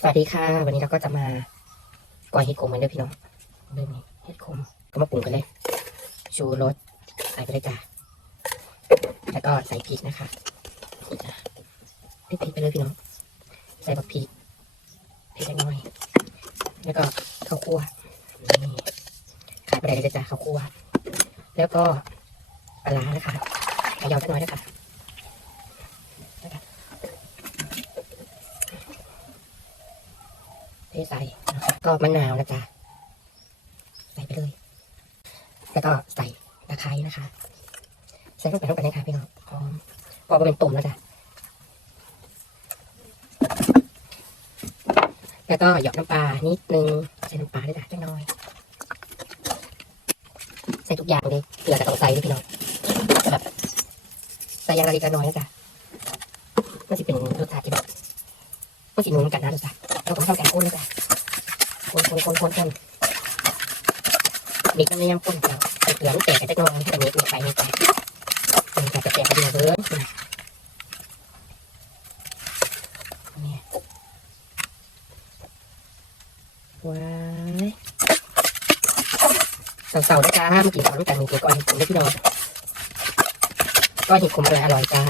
สวัสดีค่ะ วันนี้เราก็จะมาก่อยเห็ดขมเหมือนเดิมพี่น้องเริ่มเห็ดขมก็มาปรุงกันเลย ชูรสใส่ไปเลยจ้ะแล้วก็ใส่พริกนะคะนี่จ้ะพริกไปเลยพี่น้อง ใส่บักพริกพริกเล็กน้อย แล้วก็ข้าวคั่วนี่ขาดไปเลยจ้ะข้าวคั่วแล้วก็ปลาร้านะคะขยาวสักหน่อยนะคะแล้วก็เทใส่นะคะก็มะนาวนะจ๊ะใส่ไปเลยแล้วก็ใส่ตะไคร้นะคะใส่ลงไปลงไปเลยค่ะพี่น้องหอมพอเป็นตุ่มแล้วจ้ะแล้วก็หยอกน้ำปลานิดนึงใส่น้ำปลาด้วยจ้ะจังน้อยใส่ทุกอย่างเลยเกลือก็ต้องใส่ด้วยพี่น้องแบบใส่อย่างละเล็กน้อยนะจ๊ะมันจะเป็นรสชาติที่แบบมันสิหนุ่มกันนะเดี๋ยวจ้ะ เราต้องทำการคนนะจ๊ะคนคนคนคนคนนิดนึงยังคนจ้ะเกลือมันแตกกันจักหน้อยถ้าเป็นนิดลงไปนี่จ้ะมันจะแตกกันเยอะเลยว้ายเสาๆนะจ๊ะเมื่อกี้เรารู้จักมีเกลือก้อนเห็ดขมด้วยพี่น้องก้อนเห็ดขมอร่อยอร่อยจ้า